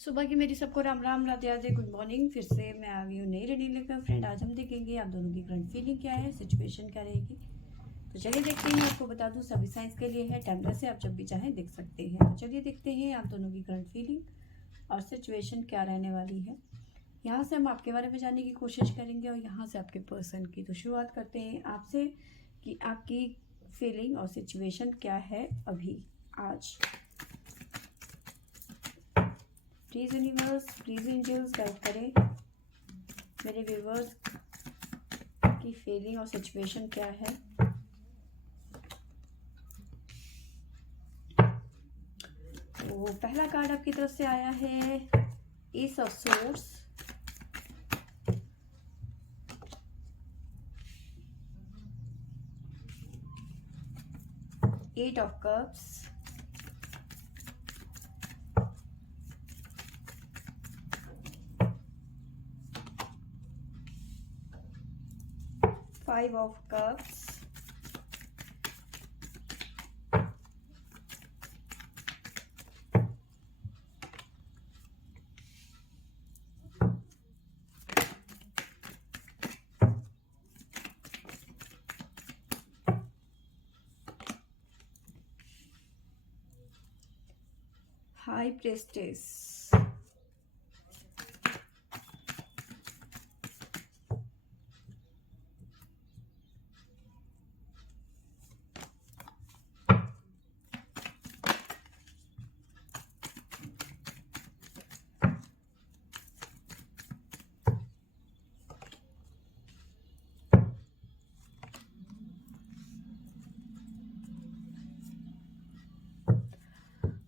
सुबह की मेरी सबको राम राम राधे राधे गुड मॉर्निंग। फिर से मैं आ गई हूँ नई रीडिंग लेकर। फ्रेंड, आज हम देखेंगे आप दोनों की करंट फीलिंग क्या है, सिचुएशन क्या रहेगी। तो चलिए देखते हैं। आपको बता दूँ सभी साइंस के लिए है, टाइमलेस से आप जब भी चाहें देख सकते हैं। तो चलिए देखते हैं आप दोनों की करंट फीलिंग और सिचुएशन क्या रहने वाली है। यहाँ से हम आपके बारे में जानने की कोशिश करेंगे और यहाँ से आपके पर्सन की। तो शुरुआत करते हैं आपसे कि आपकी फीलिंग और सिचुएशन क्या है अभी आज। Please universe, please angels guide करें मेरे व्यूवर्स की फीलिंग और सिचुएशन क्या है। तो पहला कार्ड आपकी तरफ से आया है ace of swords, eight of cups, five of cups, high priestess.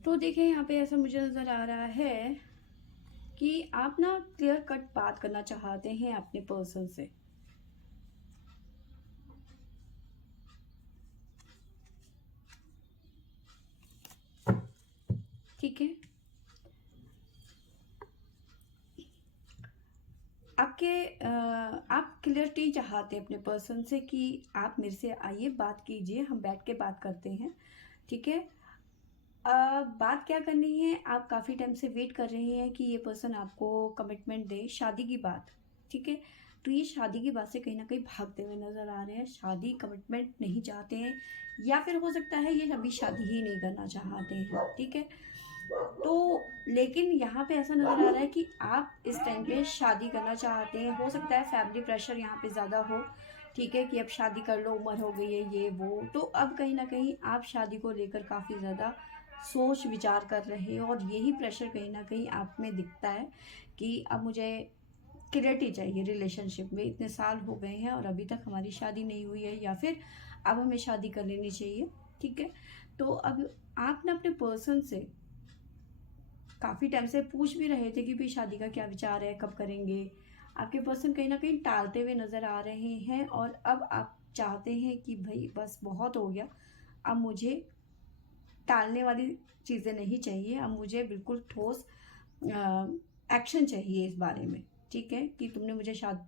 तो देखिए यहाँ पे ऐसा मुझे नज़र आ रहा है कि आप ना क्लियर कट बात करना चाहते हैं अपने पर्सन से। ठीक है, आप क्लियरिटी चाहते हैं अपने पर्सन से कि आप मेरे से आइए, बात कीजिए, हम बैठ के बात करते हैं। ठीक है, बात क्या करनी है, आप काफ़ी टाइम से वेट कर रहे हैं कि ये पर्सन आपको कमिटमेंट दे, शादी की बात। ठीक है, तो ये शादी की बात से कहीं ना कहीं भागते हुए नजर आ रहे हैं, शादी कमिटमेंट नहीं चाहते हैं, या फिर हो सकता है ये अभी शादी ही नहीं करना चाहते हैं। ठीक है, तो लेकिन यहाँ पे ऐसा नजर आ रहा है कि आप इस टाइम पे शादी करना चाहते हैं। हो सकता है फैमिली प्रेशर यहाँ पे ज़्यादा हो। ठीक है, कि अब शादी कर लो, उम्र हो गई है, ये वो। तो अब कहीं ना कहीं आप शादी को लेकर काफ़ी ज़्यादा सोच विचार कर रहे हो और यही प्रेशर कहीं ना कहीं आप में दिखता है कि अब मुझे क्लियरिटी चाहिए रिलेशनशिप में। इतने साल हो गए हैं और अभी तक हमारी शादी नहीं हुई है, या फिर अब हमें शादी कर लेनी चाहिए। ठीक है, तो अब आप ना अपने पर्सन से काफ़ी टाइम से पूछ भी रहे थे कि भाई शादी का क्या विचार है, कब करेंगे। आपके पर्सन कहीं ना कहीं टालते हुए नज़र आ रहे हैं और अब आप चाहते हैं कि भाई बस बहुत हो गया, अब मुझे टालने वाली चीज़ें नहीं चाहिए, अब मुझे बिल्कुल ठोस एक्शन चाहिए इस बारे में। ठीक है, कि तुमने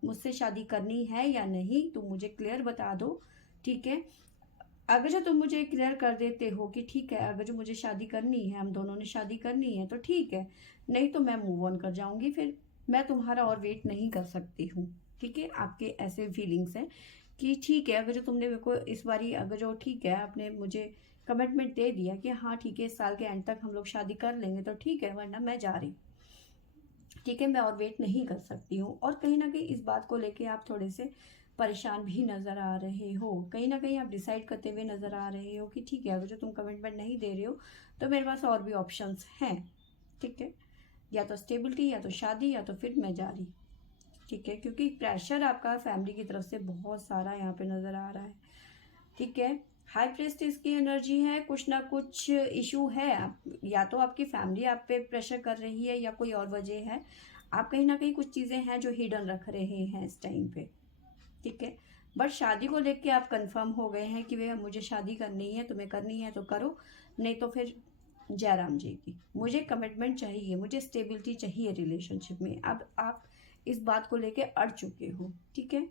मुझसे शादी करनी है या नहीं, तुम मुझे क्लियर बता दो। ठीक है, अगर जो तुम मुझे क्लियर कर देते हो कि ठीक है, अगर जो मुझे शादी करनी है, हम दोनों ने शादी करनी है तो ठीक है, नहीं तो मैं मूव ऑन कर जाऊंगी, फिर मैं तुम्हारा और वेट नहीं कर सकती हूँ। ठीक है, आपके ऐसे फीलिंग्स हैं कि ठीक है, अगर जो तुमने मेरे को इस बारी, अगर जो ठीक है आपने मुझे कमिटमेंट दे दिया कि हाँ ठीक है, इस साल के एंड तक हम लोग शादी कर लेंगे तो ठीक है, वरना मैं जा रही। ठीक है, मैं और वेट नहीं कर सकती हूँ। और कहीं ना कहीं इस बात को लेके आप थोड़े से परेशान भी नज़र आ रहे हो। कहीं ना कहीं आप डिसाइड करते हुए नज़र आ रहे हो कि ठीक है, अगर जो तुम कमिटमेंट नहीं दे रहे हो तो मेरे पास और भी ऑप्शंस हैं। ठीक है, या तो स्टेबिलिटी, या तो शादी, या तो फिर मैं जा रही। ठीक है, क्योंकि प्रेशर आपका फैमिली की तरफ से बहुत सारा यहाँ पे नज़र आ रहा है। ठीक है, हाई प्रेस्टिज की एनर्जी है, कुछ ना कुछ इशू है। या तो आपकी फैमिली आप पे प्रेशर कर रही है, या कोई और वजह है। आप कहीं ना कहीं कुछ चीज़ें हैं जो हिडन रख रहे हैं इस टाइम पे। ठीक है, बट शादी को लेके आप कंफर्म हो गए हैं कि भैया मुझे शादी करनी है, तुम्हें करनी है तो करो, नहीं तो फिर जयराम जी की। मुझे कमिटमेंट चाहिए, मुझे स्टेबिलिटी चाहिए रिलेशनशिप में। अब आप इस बात को लेके अड़ चुके हो। ठीक है,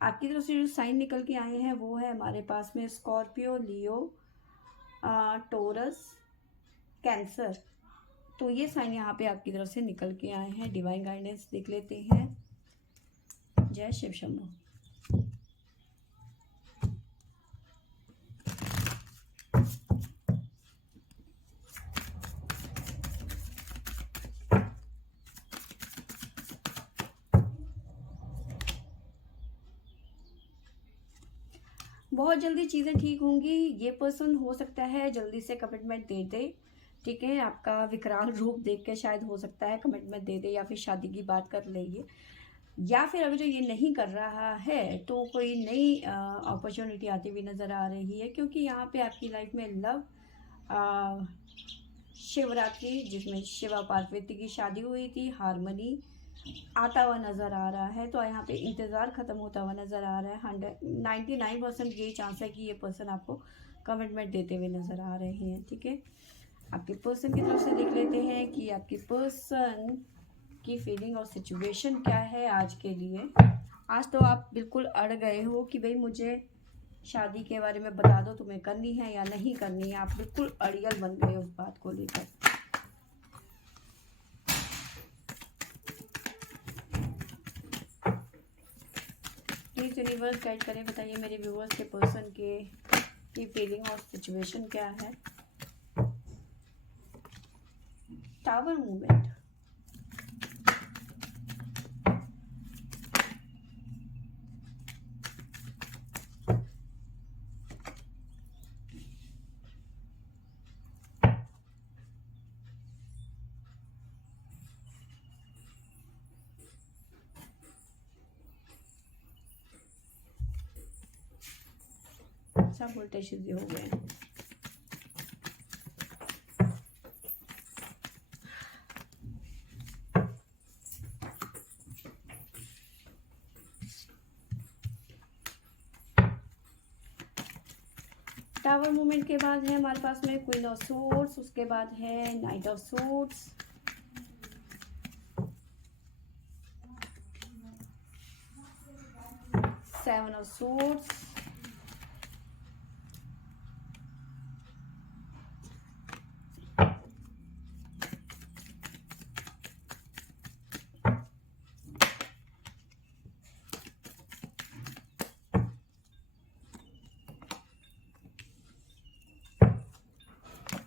आपकी तरफ से जो साइन निकल के आए हैं वो है हमारे पास में स्कॉर्पियो, लियो, टोरस, कैंसर। तो ये साइन यहाँ पे आपकी तरफ से निकल के आए हैं। डिवाइन गाइडेंस देख लेते हैं। जय शिव शंभू। बहुत जल्दी चीज़ें ठीक होंगी। ये पर्सन हो सकता है जल्दी से कमिटमेंट दे दे, ठीक है। आपका विकराल रूप देख के शायद हो सकता है कमिटमेंट दे दे, या फिर शादी की बात कर ले ये। या फिर अगर जो ये नहीं कर रहा है तो कोई नई अपॉर्चुनिटी आती हुई नज़र आ रही है, क्योंकि यहाँ पे आपकी लाइफ में लव शिवरात्रि, जिसमें शिवा पार्वती की शादी हुई थी, हारमोनी आता हुआ नज़र आ रहा है। तो यहाँ पे इंतज़ार ख़त्म होता हुआ नज़र आ रहा है। 99% यही चांस है कि ये पर्सन आपको कमिटमेंट देते हुए नज़र आ रहे हैं, ठीक है। आपके पर्सन की तरफ से देख लेते हैं कि आपके पर्सन की फीलिंग और सिचुएशन क्या है आज के लिए। आज तो आप बिल्कुल अड़ गए हो कि भाई मुझे शादी के बारे में बता दो, तुम्हें करनी है या नहीं करनी है। आप बिल्कुल अड़ियल बन गए उस बात को लेकर। प्लीज यूनिवर्स गाइड करें, बताइए मेरे व्यूअर्स के पर्सन की फीलिंग और सिचुएशन क्या है। टावर मूवमेंट, सब वोल्टेज हो गए हैं। टावर मूवमेंट के बाद है हमारे पास में क्वीन ऑफ सोर्ड्स, उसके बाद है night of swords, seven of swords,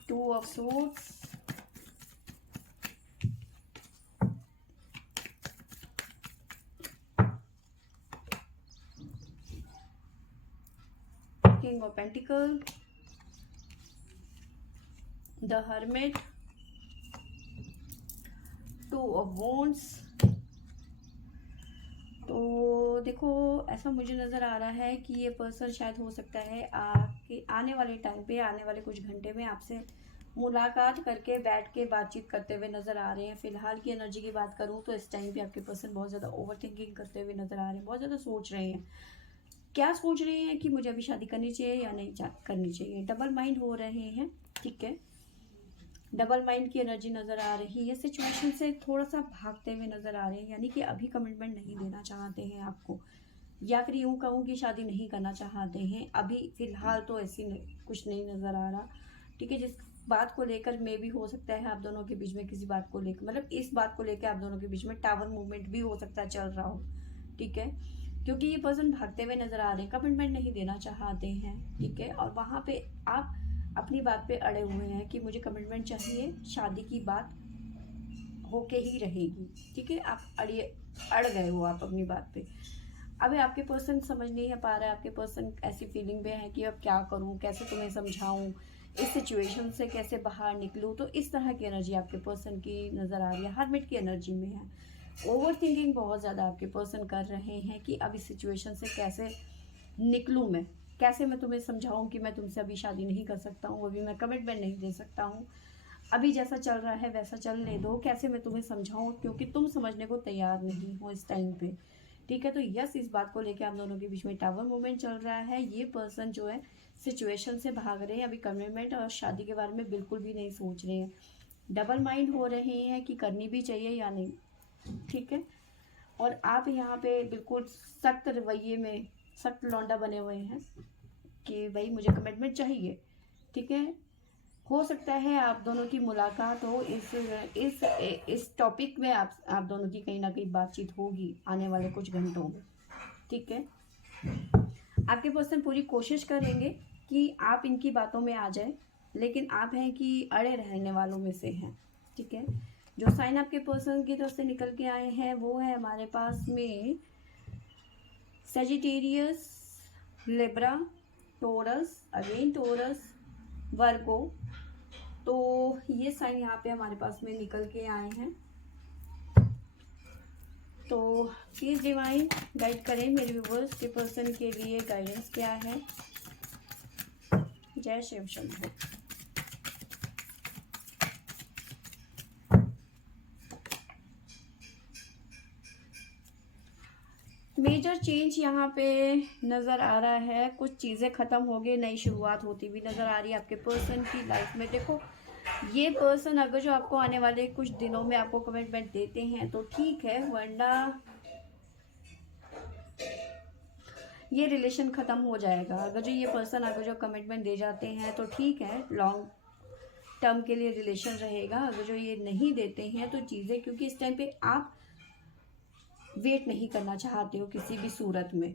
two of swords, king of pentacle, the hermit, two of wands. तो देखो, ऐसा मुझे नज़र आ रहा है कि ये पर्सन शायद हो सकता है आपके आने वाले टाइम पे, आने वाले कुछ घंटे में आपसे मुलाकात करके बैठ के बातचीत करते हुए नज़र आ रहे हैं। फिलहाल की एनर्जी की बात करूँ तो इस टाइम पे आपके पर्सन बहुत ज़्यादा ओवर थिंकिंग करते हुए नज़र आ रहे हैं, बहुत ज़्यादा सोच रहे हैं। क्या सोच रहे हैं कि मुझे अभी शादी करनी चाहिए या नहीं करनी चाहिए। डबल माइंड हो रहे हैं, ठीक है। डबल माइंड की एनर्जी नज़र आ रही है। सिचुएशन से थोड़ा सा भागते हुए नज़र आ रहे हैं, यानी कि अभी कमिटमेंट नहीं देना चाहते हैं आपको, या फिर यूँ कहूँ कि शादी नहीं करना चाहते हैं अभी फिलहाल। तो ऐसी कुछ नहीं नज़र आ रहा, ठीक है। जिस बात को लेकर मे भी हो सकता है आप दोनों के बीच में किसी बात को लेकर, मतलब इस बात को लेकर आप दोनों के बीच में टावर मूवमेंट भी हो सकता है चल रहा हो, ठीक है। क्योंकि ये पर्सन भागते हुए नज़र आ रहे हैं, कमिटमेंट नहीं देना चाहते हैं, ठीक है। और वहाँ पे आप अपनी बात पे अड़े हुए हैं कि मुझे कमिटमेंट चाहिए, शादी की बात होके ही रहेगी, ठीक है। आप अड़ गए हो आप अपनी बात पे। अभी आपके पर्सन समझ नहीं पा रहा है, आपके पर्सन ऐसी फीलिंग में है कि अब क्या करूं, कैसे तुम्हें समझाऊं, इस सिचुएशन से कैसे बाहर निकलूं। तो इस तरह की एनर्जी आपके पर्सन की नज़र आ रही है, हर्मिट की एनर्जी में है। ओवर थिंकिंग बहुत ज़्यादा आपके पर्सन कर रहे हैं कि अब इस सिचुएशन से कैसे निकलूं मैं, कैसे मैं तुम्हें समझाऊं कि मैं तुमसे अभी शादी नहीं कर सकता हूं, अभी मैं कमिटमेंट नहीं दे सकता हूं, अभी जैसा चल रहा है वैसा चलने दो, कैसे मैं तुम्हें समझाऊं, क्योंकि तुम समझने को तैयार नहीं हो इस टाइम पे, ठीक है। तो यस, इस बात को लेकर आप दोनों के बीच में टावर मूवमेंट चल रहा है। ये पर्सन जो है सिचुएशन से भाग रहे हैं, अभी कमिटमेंट और शादी के बारे में बिल्कुल भी नहीं सोच रहे हैं। डबल माइंड हो रहे हैं कि करनी भी चाहिए या नहीं, ठीक है। और आप यहाँ पे बिल्कुल सख्त रवैये में, सख्त लौंडा बने हुए हैं कि भाई मुझे कमिटमेंट चाहिए, ठीक है। हो सकता है आप दोनों की मुलाकात हो, इस टॉपिक में आप दोनों की कहीं ना कहीं बातचीत होगी आने वाले कुछ घंटों में। ठीक है, आपके पर्सन पूरी कोशिश करेंगे कि आप इनकी बातों में आ जाए, लेकिन आप हैं कि अड़े रहने वालों में से हैं। ठीक है, जो साइन आपके पर्सन की तरफ से निकल के आए हैं वो है हमारे पास में Sagittarius, Libra, Taurus, again Taurus, Virgo. तो ये साइन यहाँ पे हमारे पास में निकल के आए हैं। तो प्लीज़ डिवाइन गाइड करें मेरे व्यूअर्स के पर्सन के लिए, गाइडेंस क्या है। जय शिव शंभू। मेजर चेंज यहाँ पे नज़र आ रहा है, कुछ चीज़ें ख़त्म हो गई, नई शुरुआत होती हुई नज़र आ रही है आपके पर्सन की लाइफ में। देखो, ये पर्सन अगर जो आपको आने वाले कुछ दिनों में आपको कमिटमेंट देते हैं तो ठीक है, वरना ये रिलेशन ख़त्म हो जाएगा। अगर जो ये पर्सन अगर जो कमिटमेंट दे जाते हैं तो ठीक है, लॉन्ग टर्म के लिए रिलेशन रहेगा। अगर जो ये नहीं देते हैं तो चीज़ें, क्योंकि इस टाइम पे आप वेट नहीं करना चाहते हो किसी भी सूरत में।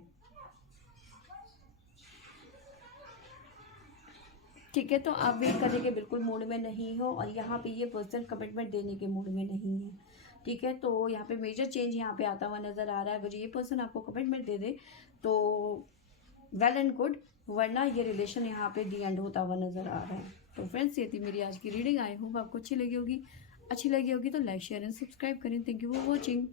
ठीक है, तो आप वेट करने के बिल्कुल मूड में नहीं हो और यहाँ पे ये पर्सन कमिटमेंट देने के मूड में नहीं है। ठीक है, तो यहाँ पे मेजर चेंज यहाँ पे आता हुआ नज़र आ रहा है। अगर ये पर्सन आपको कमिटमेंट दे दे तो वेल एंड गुड, वरना ये रिलेशन यहाँ पे दी एंड होता हुआ नज़र आ रहा है। तो फ्रेंड्स, ये थी मेरी आज की रीडिंग। आई होप आपको अच्छी लगी होगी। अच्छी लगी होगी तो लाइक, शेयर एंड सब्सक्राइब करें। Thank you for watching.